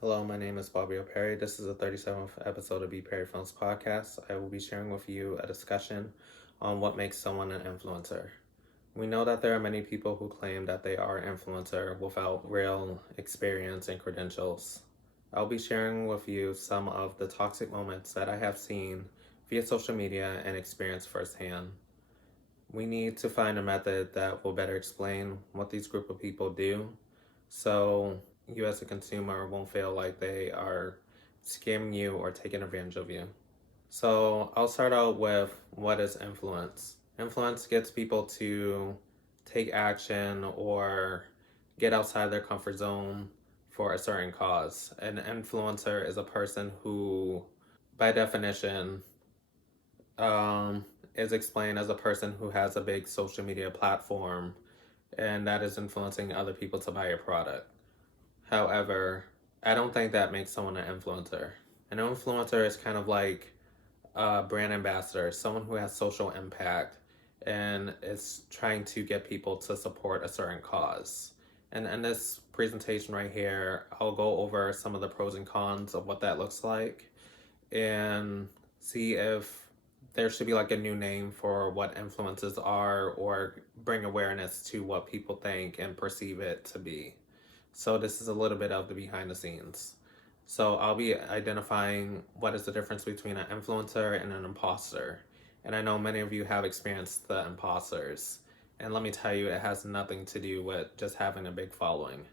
Hello, my name is Bobby O'Perry. This is the 37th episode of BPerryFilms podcast. I will be sharing with you a discussion on what makes someone an influencer. We know that there are many people who claim that they are an influencer without real experience and credentials. I'll be sharing with you some of the toxic moments that I have seen via social media and experienced firsthand. We need to find a method that will better explain what these group of people do so you as a consumer won't feel like they are scamming you or taking advantage of you. So I'll start out with what is influence. Influence gets people to take action or get outside their comfort zone for a certain cause. An influencer is a person who, by definition, is explained as a person who has a big social media platform and that is influencing other people to buy a product. However, I don't think that makes someone an influencer. An influencer is kind of like a brand ambassador, someone who has social impact and is trying to get people to support a certain cause. And in this presentation right here, I'll go over some of the pros and cons of what that looks like and see if there should be like a new name for what influences are or bring awareness to what people think and perceive it to be. So this is a little bit of the behind the scenes. So I'll be identifying what is the difference between an influencer and an imposter. And I know many of you have experienced the imposters. And let me tell you, it has nothing to do with just having a big following.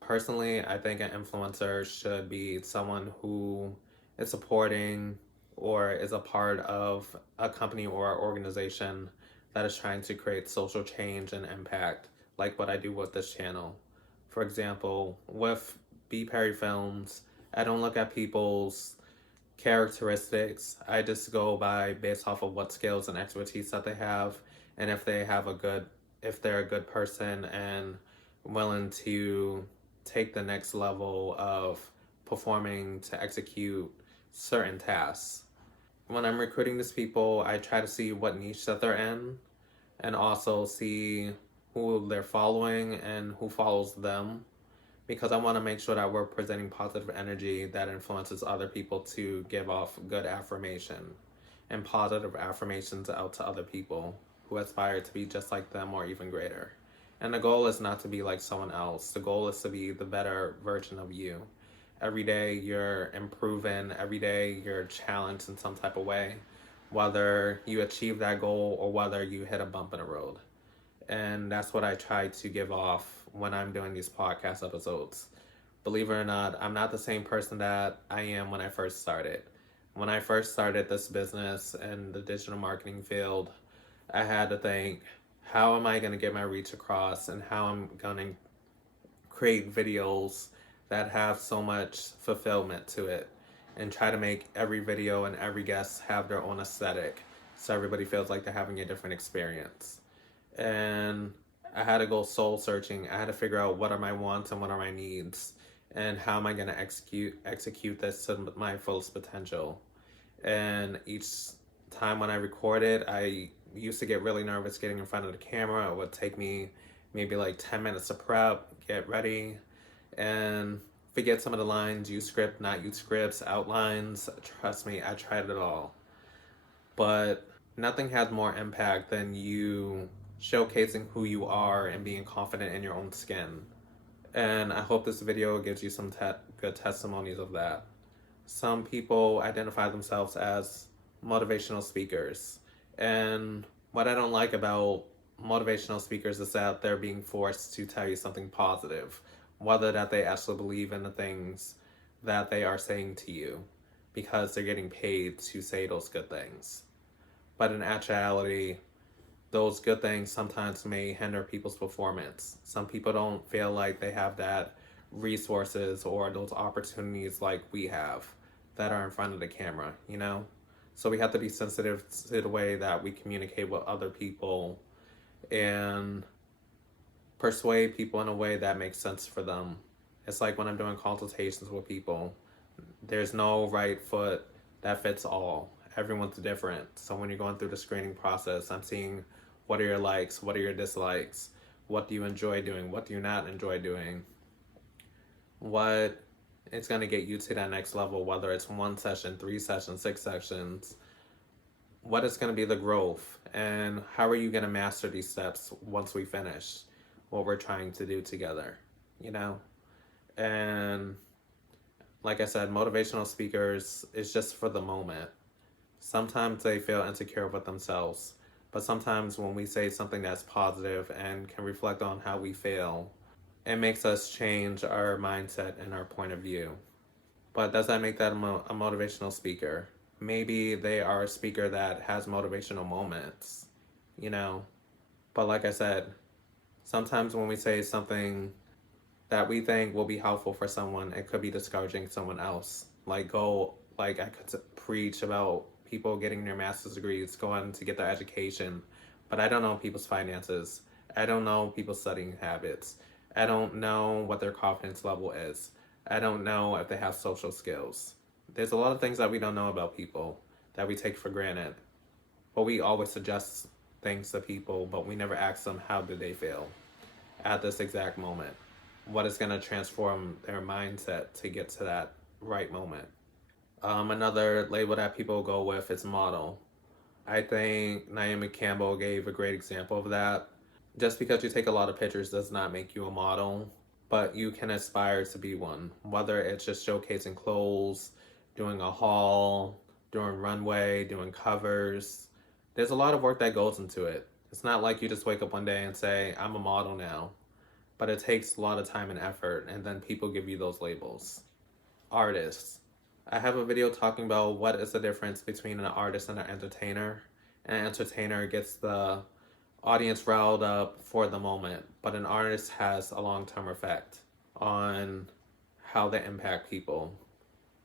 Personally, I think an influencer should be someone who is supporting or is a part of a company or organization that is trying to create social change and impact, like what I do with this channel. For example, with BPerryFilms, I don't look at people's characteristics. I just go by based off of what skills and expertise that they have, and if they're a good person and willing to take the next level of performing to execute certain tasks. When I'm recruiting these people, I try to see what niche that they're in and also see who they're following and who follows them, because I want to make sure that we're presenting positive energy that influences other people to give off good affirmation and positive affirmations out to other people who aspire to be just like them or even greater. And the goal is not to be like someone else. The goal is to be the better version of you. Every day you're improving, every day you're challenged in some type of way, whether you achieve that goal or whether you hit a bump in the road. And that's what I try to give off when I'm doing these podcast episodes. Believe it or not, I'm not the same person that I am when I first started. When I first started this business in the digital marketing field, I had to think, how am I going to get my reach across and how I'm going to create videos that have so much fulfillment to it and try to make every video and every guest have their own aesthetic so everybody feels like they're having a different experience. And I had to go soul searching. I had to figure out what are my wants and what are my needs and how am I going to execute this to my fullest potential. And each time when I recorded, I used to get really nervous getting in front of the camera. It would take me maybe like 10 minutes to prep, get ready, and forget some of the lines, use script, not use scripts, outlines. Trust me, I tried it all. But nothing has more impact than you showcasing who you are and being confident in your own skin. And I hope this video gives you some good testimonies of that. Some people identify themselves as motivational speakers. And what I don't like about motivational speakers is that they're being forced to tell you something positive, whether that they actually believe in the things that they are saying to you because they're getting paid to say those good things. But in actuality, those good things sometimes may hinder people's performance. Some people don't feel like they have that resources or those opportunities like we have that are in front of the camera, you know? So we have to be sensitive to the way that we communicate with other people and persuade people in a way that makes sense for them. It's like when I'm doing consultations with people, there's no right foot that fits all. Everyone's different. So when you're going through the screening process, I'm seeing what are your likes, what are your dislikes, what do you enjoy doing, what do you not enjoy doing, what It's going to get you to that next level, whether it's 1 session, 3 sessions, 6 sessions. What is going to be the growth, and how are you going to master these steps once we finish what we're trying to do together, you know? And like I said, motivational speakers is just for the moment. Sometimes they feel insecure with themselves, but sometimes when we say something that's positive and can reflect on how we feel, it makes us change our mindset and our point of view. But does that make that a motivational speaker? Maybe they are a speaker that has motivational moments, you know? But like I said, sometimes when we say something that we think will be helpful for someone, it could be discouraging someone else. Like I could preach about people getting their master's degrees, going to get their education, but I don't know people's finances. I don't know people's studying habits. I don't know what their confidence level is. I don't know if they have social skills. There's a lot of things that we don't know about people that we take for granted, but we always suggest things to people, but we never ask them how do they feel at this exact moment. What is going to transform their mindset to get to that right moment. Another label that people go with is model. I think Naomi Campbell gave a great example of that. Just because you take a lot of pictures does not make you a model, but you can aspire to be one. Whether it's just showcasing clothes, doing a haul, doing runway, doing covers. There's a lot of work that goes into it. It's not like you just wake up one day and say, I'm a model now. But it takes a lot of time and effort, and then people give you those labels. Artists. I have a video talking about what is the difference between an artist and an entertainer. An entertainer gets the audience riled up for the moment, but an artist has a long-term effect on how they impact people.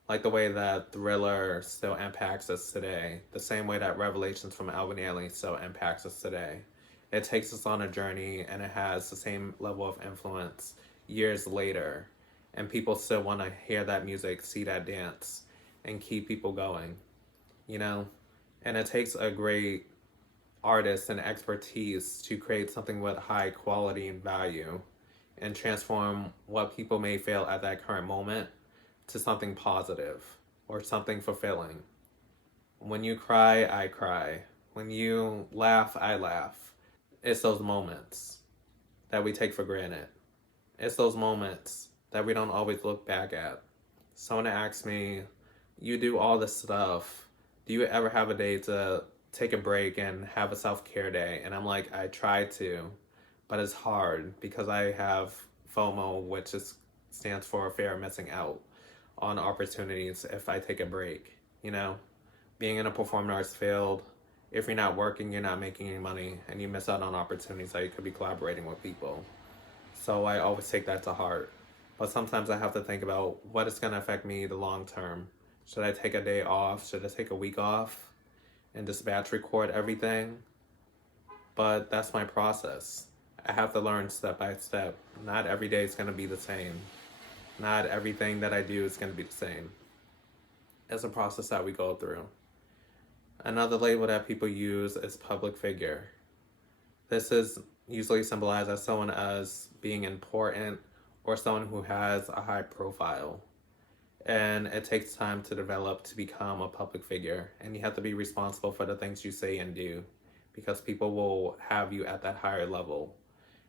Like the way that Thriller still impacts us today, the same way that Revelations from Alvin Ailey still impacts us today. It takes us on a journey, and it has the same level of influence years later. And people still want to hear that music, see that dance, and keep people going, you know? And it takes a great artist and expertise to create something with high quality and value and transform what people may feel at that current moment to something positive or something fulfilling. When you cry, I cry. When you laugh, I laugh. It's those moments that we take for granted. It's those moments that we don't always look back at. Someone asks me, you do all this stuff. Do you ever have a day to take a break and have a self-care day? And I'm like, I try to, but it's hard because I have FOMO, which stands for fear of missing out on opportunities if I take a break, you know? Being in a performing arts field, if you're not working, you're not making any money, and you miss out on opportunities that you could be collaborating with people. So I always take that to heart. But sometimes I have to think about what is going to affect me the long term. Should I take a day off? Should I take a week off and just batch record everything? But that's my process. I have to learn step by step. Not every day is going to be the same. Not everything that I do is going to be the same. It's a process that we go through. Another label that people use is public figure. This is usually symbolized as someone as being important or someone who has a high profile. And it takes time to develop to become a public figure. And you have to be responsible for the things you say and do because people will have you at that higher level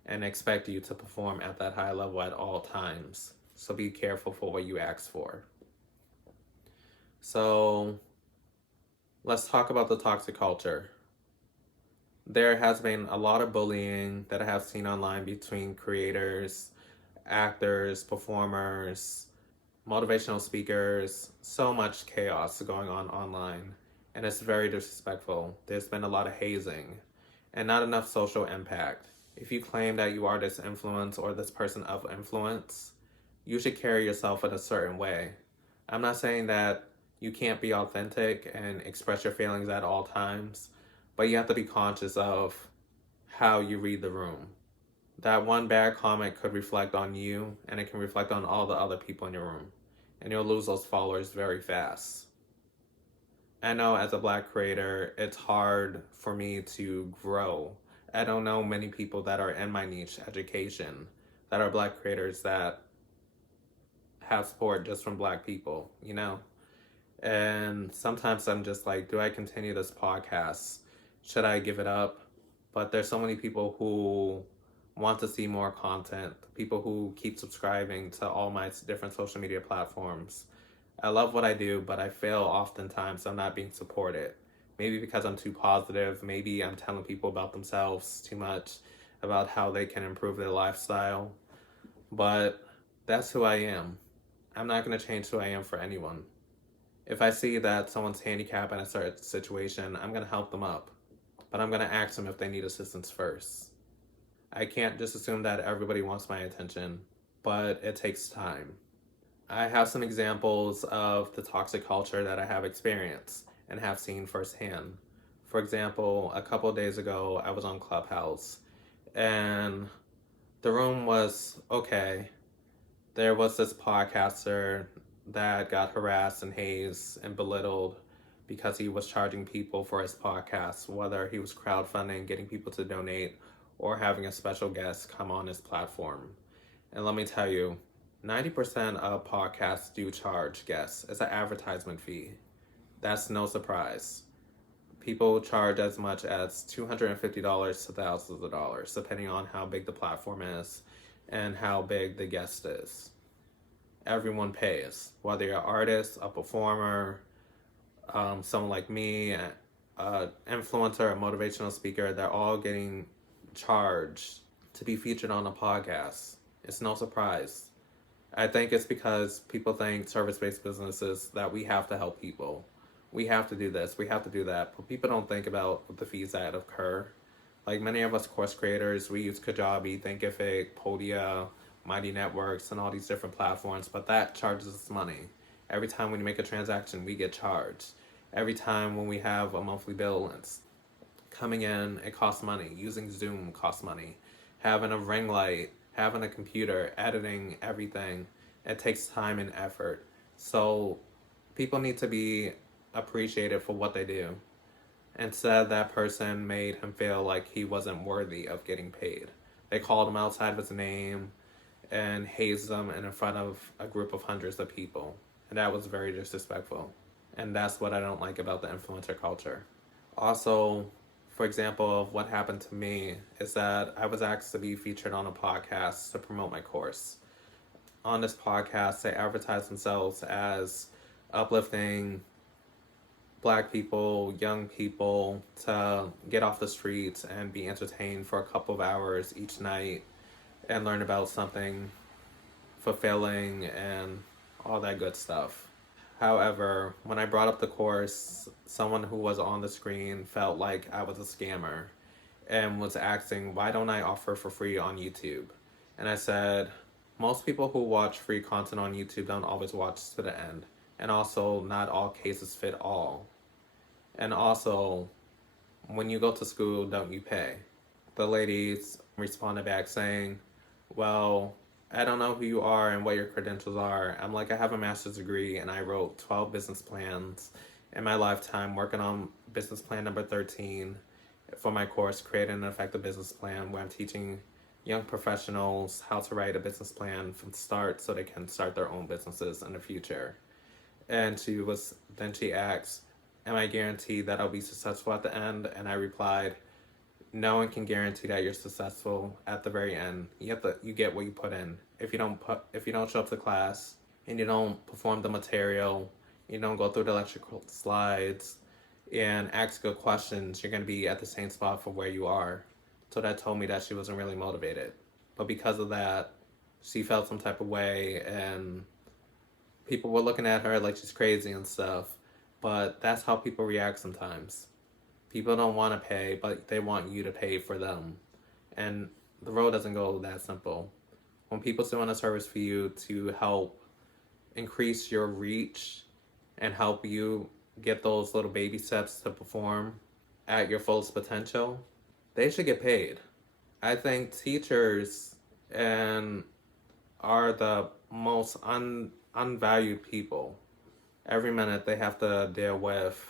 and expect you to perform at that high level at all times. So be careful for what you ask for. So let's talk about the toxic culture. There has been a lot of bullying that I have seen online between creators, actors, performers, motivational speakers, so much chaos going on online, and it's very disrespectful. There's been a lot of hazing and not enough social impact. If you claim that you are this influence or this person of influence, you should carry yourself in a certain way. I'm not saying that you can't be authentic and express your feelings at all times, but you have to be conscious of how you read the room. That one bad comment could reflect on you, and it can reflect on all the other people in your room, and you'll lose those followers very fast. I know as a Black creator, it's hard for me to grow. I don't know many people that are in my niche, education, that are Black creators that have support just from Black people, you know? And sometimes I'm just like, do I continue this podcast? Should I give it up? But there's so many people who want to see more content, people who keep subscribing to all my different social media platforms. I love what I do, but I fail oftentimes. I'm not being supported. Maybe because I'm too positive. Maybe I'm telling people about themselves too much, about how they can improve their lifestyle. But that's who I am. I'm not going to change who I am for anyone. If I see that someone's handicapped in a certain situation, I'm going to help them up. But I'm going to ask them if they need assistance first. I can't just assume that everybody wants my attention, but it takes time. I have some examples of the toxic culture that I have experienced and have seen firsthand. For example, a couple of days ago, I was on Clubhouse, and the room was okay. There was this podcaster that got harassed and hazed and belittled because he was charging people for his podcast, whether he was crowdfunding, getting people to donate, or having a special guest come on his platform. And let me tell you, 90% of podcasts do charge guests. It's an advertisement fee. That's no surprise. People charge as much as $250 to thousands of dollars, depending on how big the platform is and how big the guest is. Everyone pays, whether you're an artist, a performer, someone like me, an influencer, a motivational speaker. They're all getting charged to be featured on a podcast. It's no surprise. I think it's because people think service-based businesses that we have to help people. We have to do this, we have to do that, but people don't think about the fees that occur. Like many of us course creators, we use Kajabi, Thinkific, Podia, Mighty Networks, and all these different platforms, but that charges us money. Every time when you make a transaction, we get charged. Every time when we have a monthly bill coming in, it costs money. Using Zoom costs money. Having a ring light, having a computer, editing everything, it takes time and effort. So people need to be appreciated for what they do. Instead, that person made him feel like he wasn't worthy of getting paid. They called him outside of his name and hazed him in front of a group of hundreds of people. And that was very disrespectful. And that's what I don't like about the influencer culture. Also, for example, of what happened to me is that I was asked to be featured on a podcast to promote my course. On this podcast, they advertise themselves as uplifting Black people, young people, to get off the streets and be entertained for a couple of hours each night and learn about something fulfilling and all that good stuff. However, when I brought up the course, someone who was on the screen felt like I was a scammer and was asking, why don't I offer for free on YouTube? And I said, most people who watch free content on YouTube don't always watch to the end. And also, not all cases fit all. And also, when you go to school, don't you pay? The ladies responded back saying, well, I don't know who you are and what your credentials are. I'm like, I have a master's degree and I wrote 12 business plans in my lifetime, working on business plan number 13 for my course, Creating an Effective Business Plan, where I'm teaching young professionals how to write a business plan from start so they can start their own businesses in the future. And she asked, am I guaranteed that I'll be successful at the end? And I replied, no one can guarantee that you're successful at the very end. You get what you put in. If you don't show up to class and you don't perform the material, you don't go through the electrical slides and ask good questions, you're going to be at the same spot for where you are. So that told me that she wasn't really motivated. But because of that, she felt some type of way and people were looking at her like she's crazy and stuff. But that's how people react sometimes. People don't want to pay, but they want you to pay for them. And the road doesn't go that simple. When people still want a service for you to help increase your reach and help you get those little baby steps to perform at your fullest potential, they should get paid. I think teachers are the most unvalued people. Every minute they have to deal with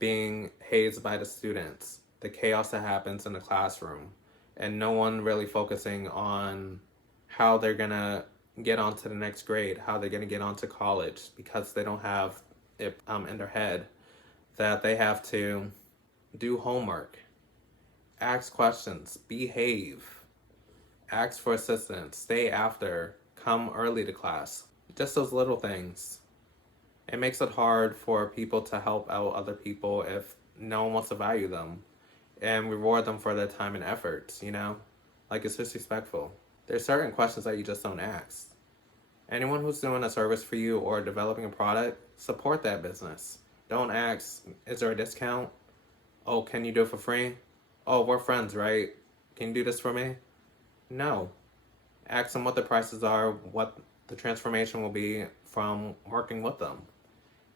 being hazed by the students, the chaos that happens in the classroom, and no one really focusing on how they're gonna get on to the next grade, how they're going to get on to college, because they don't have it in their head that they have to do homework, ask questions, behave, ask for assistance, stay after, come early to class. Just those little things. It makes it hard for people to help out other people if no one wants to value them and reward them for their time and efforts, you know? Like, it's disrespectful. There's certain questions that you just don't ask. Anyone who's doing a service for you or developing a product, support that business. Don't ask, is there a discount? Oh, can you do it for free? Oh, we're friends, right? Can you do this for me? No. Ask them what the prices are, what the transformation will be from working with them.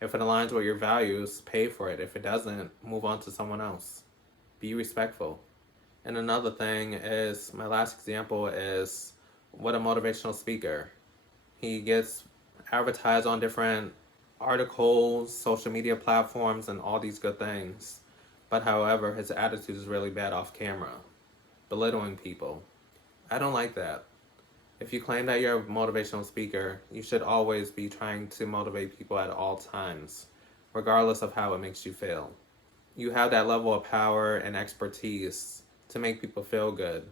If it aligns with your values, pay for it. If it doesn't, move on to someone else. Be respectful. And another thing is, my last example is what a motivational speaker. He gets advertised on different articles, social media platforms, and all these good things. But however, his attitude is really bad off camera, belittling people. I don't like that. If you claim that you're a motivational speaker, you should always be trying to motivate people at all times, regardless of how it makes you feel. You have that level of power and expertise to make people feel good.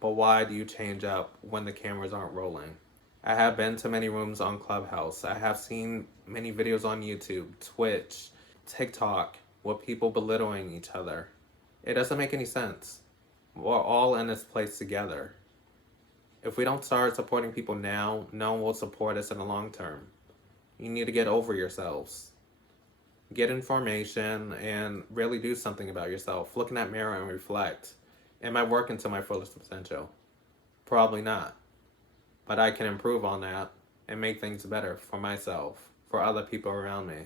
But why do you change up when the cameras aren't rolling? I have been to many rooms on Clubhouse. I have seen many videos on YouTube, Twitch, TikTok, with people belittling each other. It doesn't make any sense. We're all in this place together. If we don't start supporting people now, no one will support us in the long term. You need to get over yourselves. Get information and really do something about yourself. Look in that mirror and reflect. Am I working to my fullest potential? Probably not. But I can improve on that and make things better for myself, for other people around me.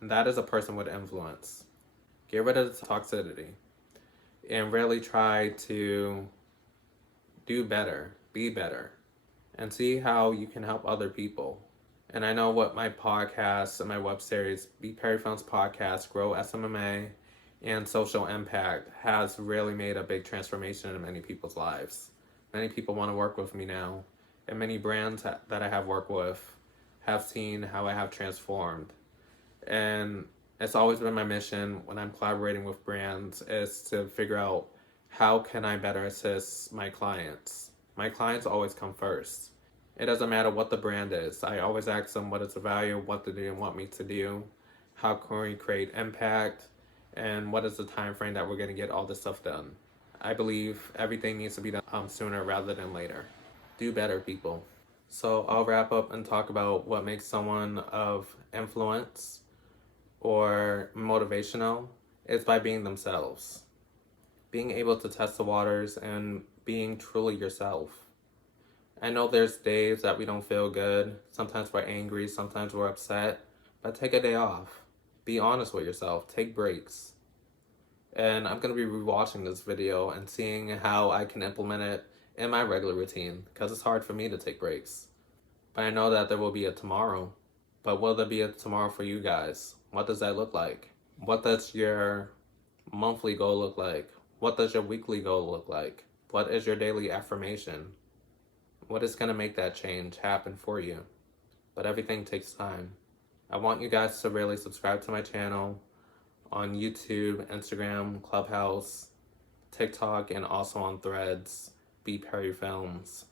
And that is a person with influence. Get rid of the toxicity and really try to do better, be better, and see how you can help other people. And I know what my podcast and my web series, BPerryFilms podcast, Grow SMMA, and Social Impact has really made a big transformation in many people's lives. Many people want to work with me now, and many brands that I have worked with have seen how I have transformed. And it's always been my mission when I'm collaborating with brands is to figure out how can I better assist my clients. My clients always come first. It doesn't matter what the brand is. I always ask them what is the value, what do they want me to do, how can we create impact, and what is the time frame that we're going to get all this stuff done. I believe everything needs to be done sooner rather than later. Do better, people. So I'll wrap up and talk about what makes someone of influence or motivational is by being themselves. Being able to test the waters and being truly yourself. I know there's days that we don't feel good. Sometimes we're angry, sometimes we're upset, but take a day off. Be honest with yourself. Take breaks. And I'm going to be rewatching this video and seeing how I can implement it in my regular routine, because it's hard for me to take breaks. But I know that there will be a tomorrow. But will there be a tomorrow for you guys? What does that look like? What does your monthly goal look like? What does your weekly goal look like? What is your daily affirmation? What is going to make that change happen for you? But everything takes time. I want you guys to really subscribe to my channel on YouTube, Instagram, Clubhouse, TikTok, and also on Threads, BPerryFilms,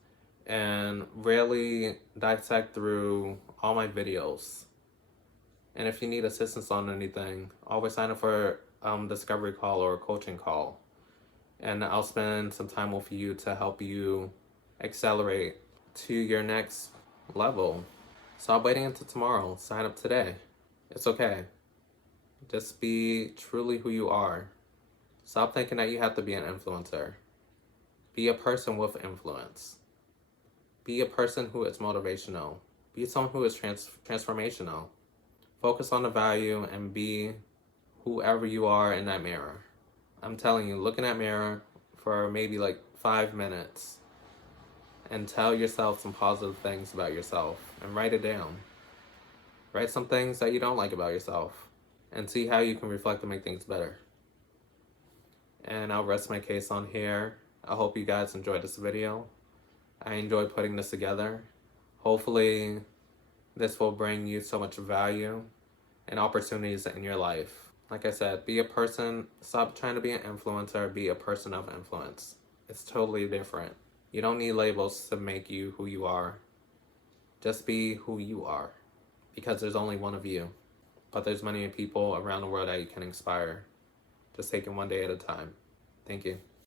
and really dissect through all my videos. And if you need assistance on anything, always sign up for a discovery call or a coaching call. And I'll spend some time with you to help you accelerate to your next level. Stop waiting until tomorrow. Sign up today. It's okay. Just be truly who you are. Stop thinking that you have to be an influencer. Be a person with influence. Be a person who is motivational. Be someone who is transformational. Focus on the value and be whoever you are in that mirror. I'm telling you, look in that mirror for maybe like 5 minutes and tell yourself some positive things about yourself and write it down. Write some things that you don't like about yourself and see how you can reflect and make things better. And I'll rest my case on here. I hope you guys enjoyed this video. I enjoyed putting this together, Hopefully, this will bring you so much value and opportunities in your life. Like I said, be a person, stop trying to be an influencer, be a person of influence. It's totally different. You don't need labels to make you who you are. Just be who you are, because there's only one of you. But there's many people around the world that you can inspire. Just take it one day at a time. Thank you.